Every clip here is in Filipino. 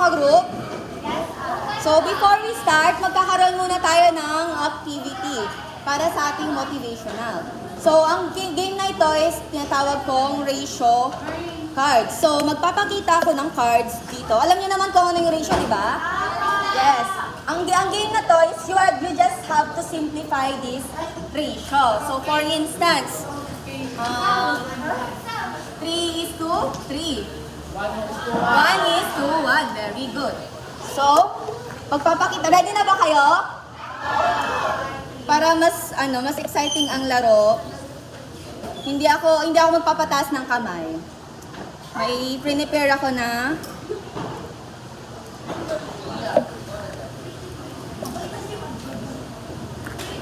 ka-group? So, before we start, magkakaroon muna tayo ng activity para sa ating motivational. So, ang game na ito is tinatawag kong ratio cards. So, magpapakita ako ng cards dito. Alam niyo naman kung ano yung ratio, di ba? Yes. Ang game na to is you just have to simplify this ratio. So, for instance, 3 is to 3. 1 is to 1. Very good. So, magpapakita. Ready na ba kayo? Para mas exciting ang laro. Hindi ako magpapataas ng kamay. May prepare ako na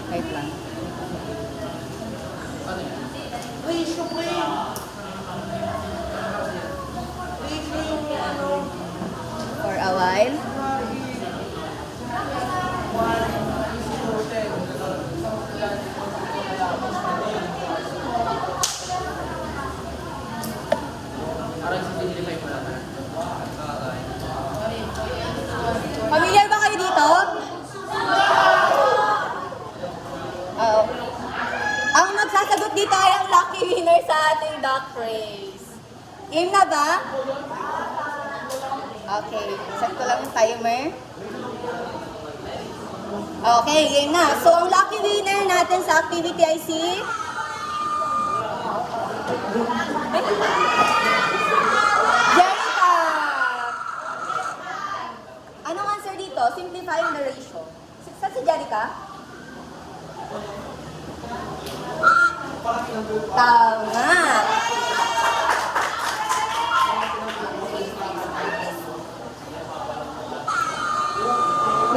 wait lang. For a while. Familiar ba kayo dito? Oo. Ang magsasagot dito ay ang lucky winner sa ating duck race. Game na ba? Okay. Set ko lang yung timer. Okay, game na. So, ang lucky winner natin sa activity ay si Jerica. Anong answer dito? Simplifying the ratio. Saan si Jerica? Tama.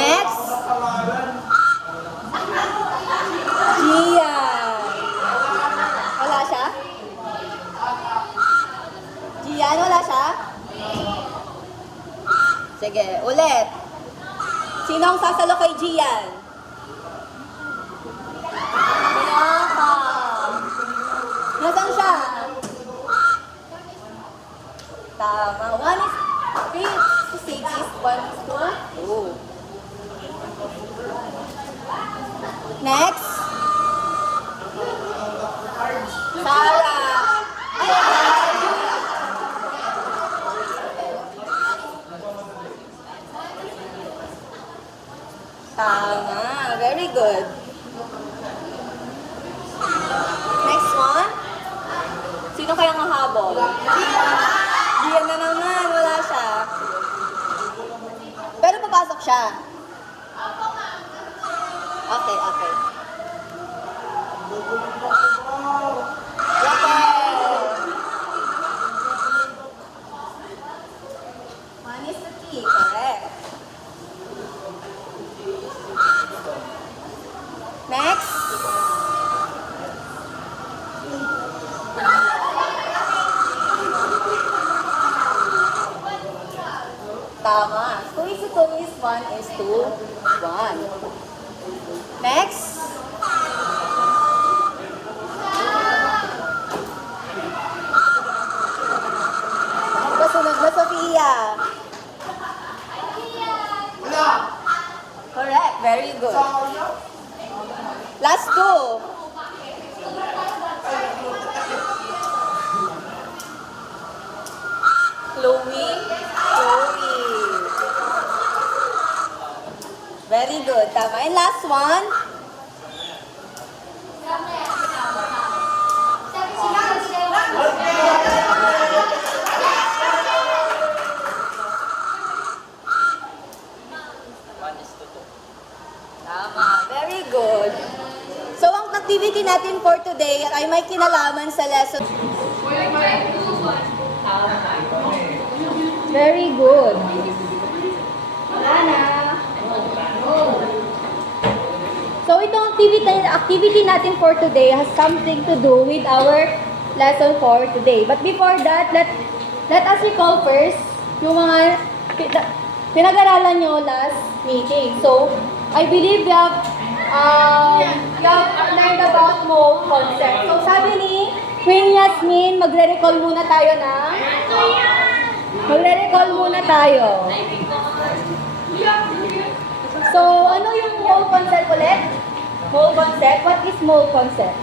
Next. Gia. Wala siya? Gian, wala siya? Sige, ulit. Sino ang sasalo kay Gian? Pinaka. Nasaan siya? Tama. 1 is 3 to 6 is 1 is 2. Next. Sarah. Tama. Very good. Next one. Sino kayang mahabol? Diyan na naman. Wala siya. Pero papasok siya. Okay, okay. One is the key, correct. Next. Tama. 2 is to 2 is 1 is to 1. Next. Kasunod na Sofia. Correct. Very good. Last 2. Chloe. Very good. Tama. And last one. Tama. Very good. So, ang activity natin for today ay may kinalaman sa lesson. Very good. Wala na. So, itong activity natin for today has something to do with our lesson for today. But before that, let us recall first yung mga pinag-aralan nyo last meeting. So, I believe you have learned about mole concept. So, sabi ni Queen Yasmin, magre-recall muna tayo na. Magre-recall muna tayo. So, ano yung mole concept ulit? Mole concept? What is mole concept?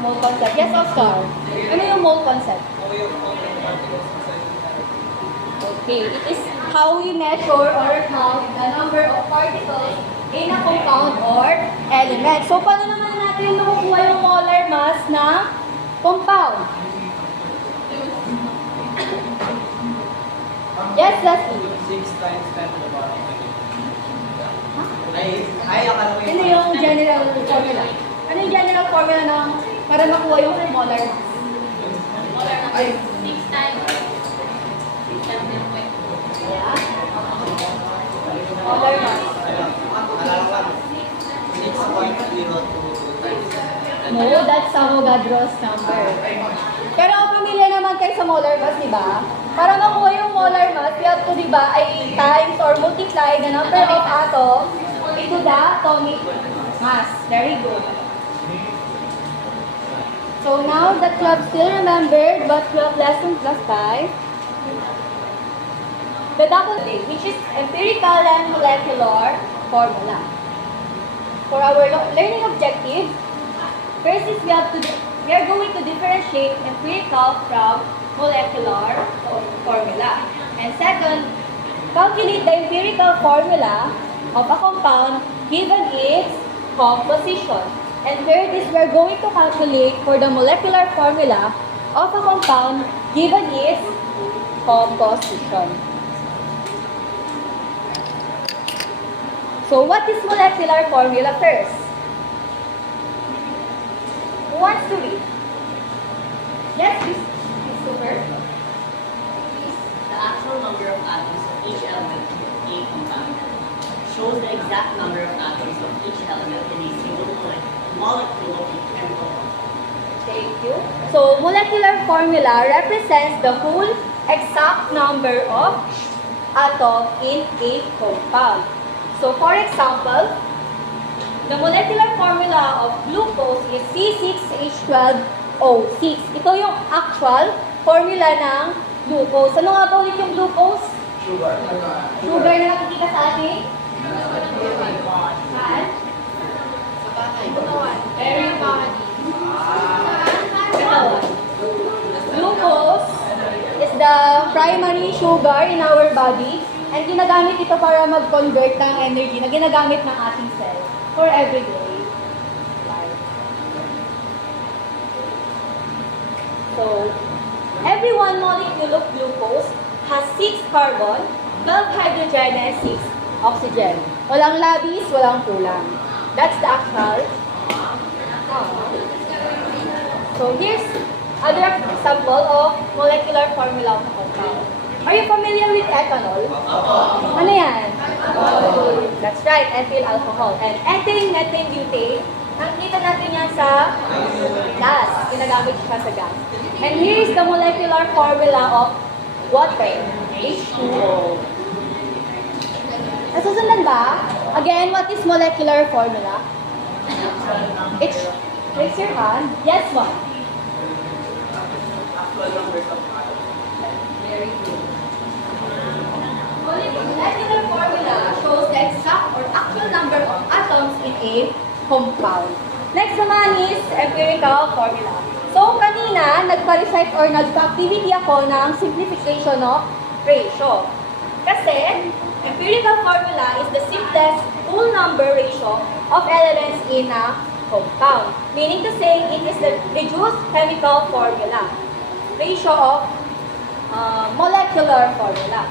Mole concept. Yes, Oscar. Ano yung mole concept? Okay, it is how we measure or count the number of particles in a compound or element. So, paano naman natin makukuha yung molar mass ng compound? Yes, Leslie. 6 times 10 to the bottom. Akala ko Ano yung general formula? Ano yung general formula ng para makuha yung molar mass? Ay, 6 times. Yeah. Molar mass. alala ko. 6.02 times. No, that's Avogadro's number. Pero pamilya naman kayo sa molar mass, di ba? Para makuha yung molar mass, we have to, di ba, ay times or multiply the number of atoms into the atomic mass. Very good. So now that you have still remembered what you have lesson last time, the double A, which is empirical and molecular formula. For our learning objectives, first is we are going to differentiate empirical from molecular formula. And second, calculate the empirical formula of a compound given its composition. And third is we are going to calculate for the molecular formula of a compound given its composition. So what is molecular formula first? Who wants to read? Yes, please. Christopher. The actual number of atoms of each element in a compound shows the exact number of atoms of each element in a single molecule of a chemical compound. Thank you. So, molecular formula represents the whole exact number of atoms in a compound. So, for example, the molecular formula of glucose is C6H12O6. Ito yung actual formula ng glucose. Ano nga ba ulit yung glucose? sugar. Sugar na nakikita sa atin? Saan? Very body. Glucose is the primary sugar in our body and ginagamit ito para mag-convert ng energy na ginagamit ng ating cell for everyday life. So, every one molecule of glucose has 6 carbon, 12 hydrogen, and 6 oxygen. Walang labis, walang kulang. That's the actual. So, here's other example of molecular formula of a compound. Are you familiar with ethanol? Ano yan? That's right, ethyl alcohol. And ethane, methane, butane, nakikita natin yan sa gas. Ginagamit siya sa gas. And here is the molecular formula of water, H2O. Nasusundan ba? Again, what is molecular formula? Raise your hand. Yes, what? Actual numbers of atoms. Very good. Molecular formula shows the exact or actual number of atoms in a compound. Next naman is empirical formula. So, kanina, nagpa-recite or nagpa-activity ako ng simplification of ratio. Kasi, empirical formula is the simplest whole number ratio of elements in a compound. Meaning to say, it is the reduced chemical formula. Ratio of molecular formula.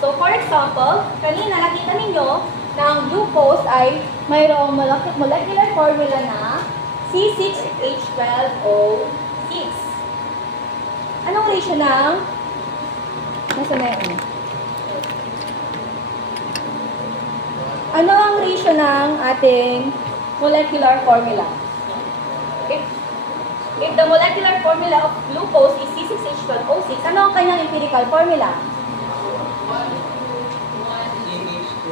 So, for example, kanina nakita ninyo na ang glucose ay mayroong molecular formula na C6H12O6. Anong ratio ng? Nasaan na yun? Ano ang ratio ng ating molecular formula? If the molecular formula of glucose is C6H12O6, ano ang kanyang empirical formula? CH2.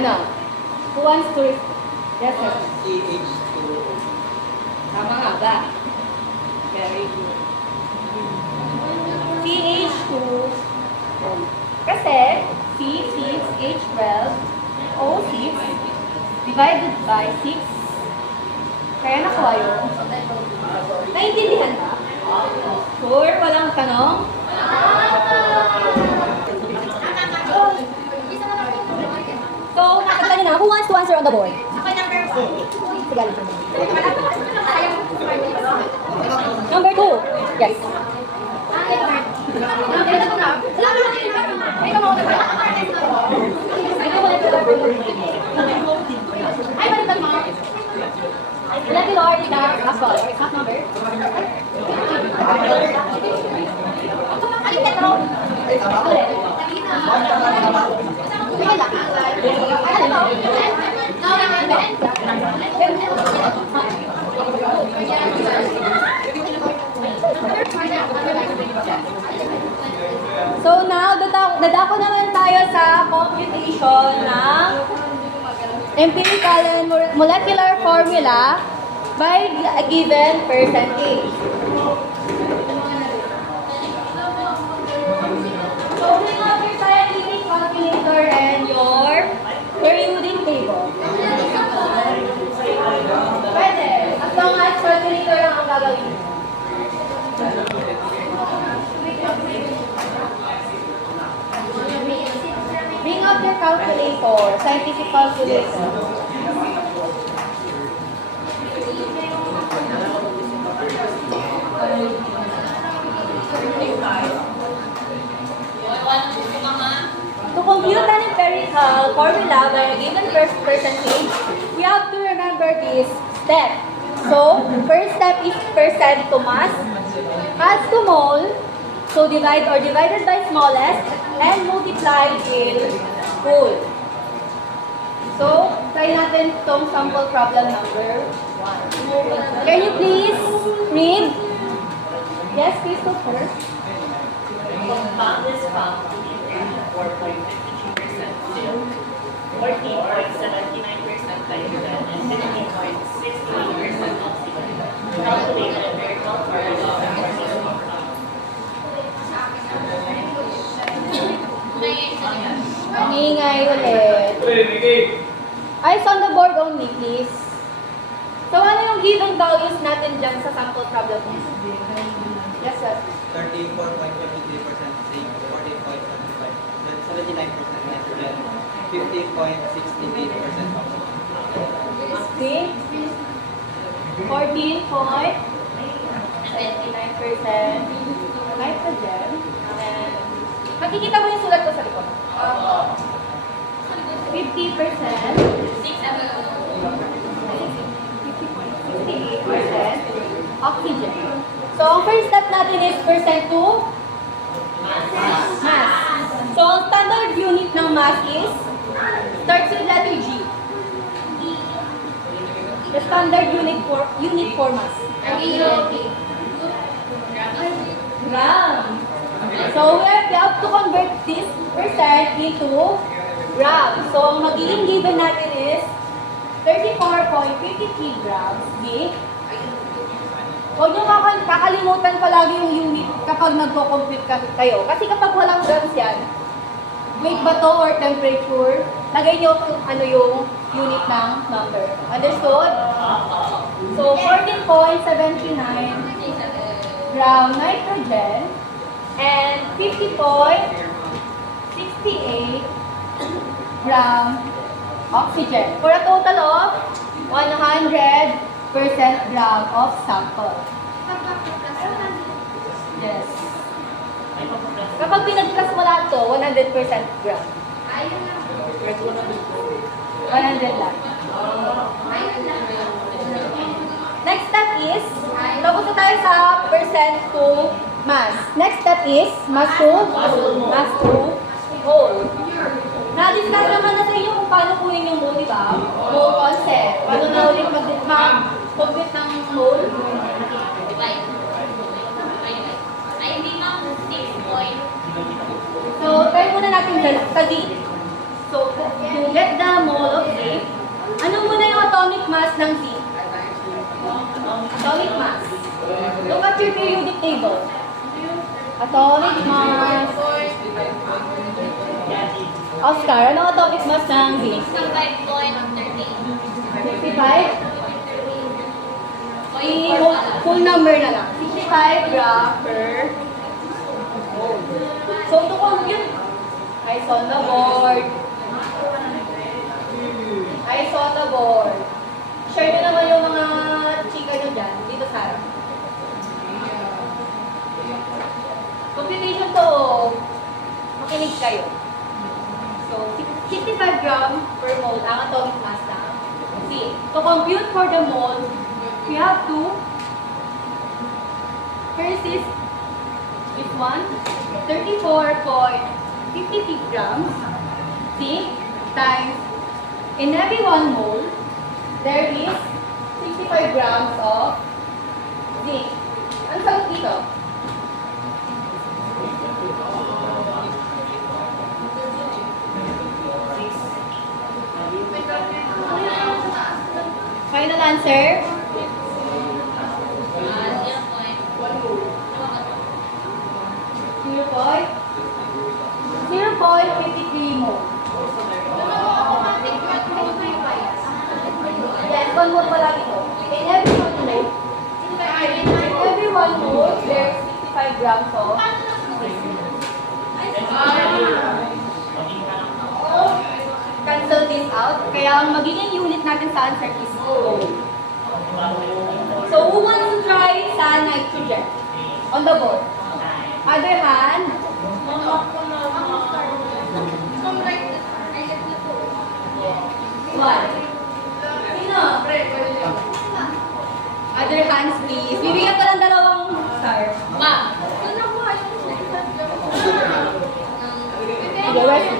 Ano? Who wants to... Yes, sir. CH2. Tama nga ba? Very good. CH2 Kasi C6H12 O6 divided by 6. Kaya nakuha yun. Naintindihan ba? Sure? Walang tanong? So, nakita niyo na. Who wants to answer on the board? Sige. Number 2. Yes. Let me lower it down as well. Exact number. So now, dadako naman tayo sa computation ng empirical and molecular formula by a given percentage. So bring up your scientific calculator and your periodic table. Pwede, as long as calculator lang ang gagawin. Bring up your calculator, scientific calculator. To compute an empirical formula by a given percentage, we have to remember this step. So, first step is percent to mass, mass to mole, so divide or divided by smallest, and multiply in whole. So, try natin itong sample problem number 1. Can you please read? Yes, Christopher. Compound this from 4.53% to 14.79% hydrogen and 15.68% oxygen. Calculate the empirical formula of this compound. Ingay ulit. Eyes on the board only, please. So, ano yung given values natin dyan sa sample problem? Yes, sir. 34.23% zinc, 14.75%, then 79% nitrogen, 15.68% oxygen. See? 14.29% nitrogen. And makikita mo yung sulat ko sa likod. 50%. 50.68% oxygen. So, ang first step natin is percent to mass. So, ang standard unit ng mass is starts with letter G. The standard unit for mass. Gram. So, we have to convert this percent into gram. So, ang magiging given natin is 34.53 grams with. Huwag niyo kakalimutan palagi yung unit kapag nagko-compute kayo. Kasi kapag walang grams yan, weight ba to or temperature, lagay niyo kung ano yung unit ng number. Understood? So, 14.79 gram nitrogen and 50.68 gram oxygen for a total of 100% gram of sample. Yes. Kapag pinag-plus mo lahat to, 100% gram. 100 lang. Next step is, tapos na tayo sa percent to mass. Next step is mass to whole. Na-discuss naman na sa inyo kung paano kunin yung mole, di ba? Mole concept. Paano na ulit mag-compute ng mole? So, try muna natin sa D. So, to get the mole of Z, ano muna yung atomic mass ng Z? Atomic mass. Look at your periodic table. Atomic mass. Oscar, ano ang atomic mass ng zinc? 65? Full number na lang. 65 gram per mole. So, ito compute. Eyes on the board. Eyes on the board. Share nyo naman yung mga chika nyo dyan. Dito sa harap. Computation to. Makinig kayo. So, 65 gram per mole ang atomic mass ng zinc. To compute for the mole, we have to first is this one, 34.53 grams zinc times in every 1 mole, there is 65 grams of zinc. Ano sagot dito? Final answer? 0.53 mole. Yes, 1 mole pala ito. In every 1 mole, there's 65 grams of cancel this out. Kaya ang magiging unit natin sa answer is mole. So, who wants to try sa nitrogen? On the board. Other hand. One. Sino? Other hands, please. Bibigyan ko ng dalawang star. Ma. Okay, rest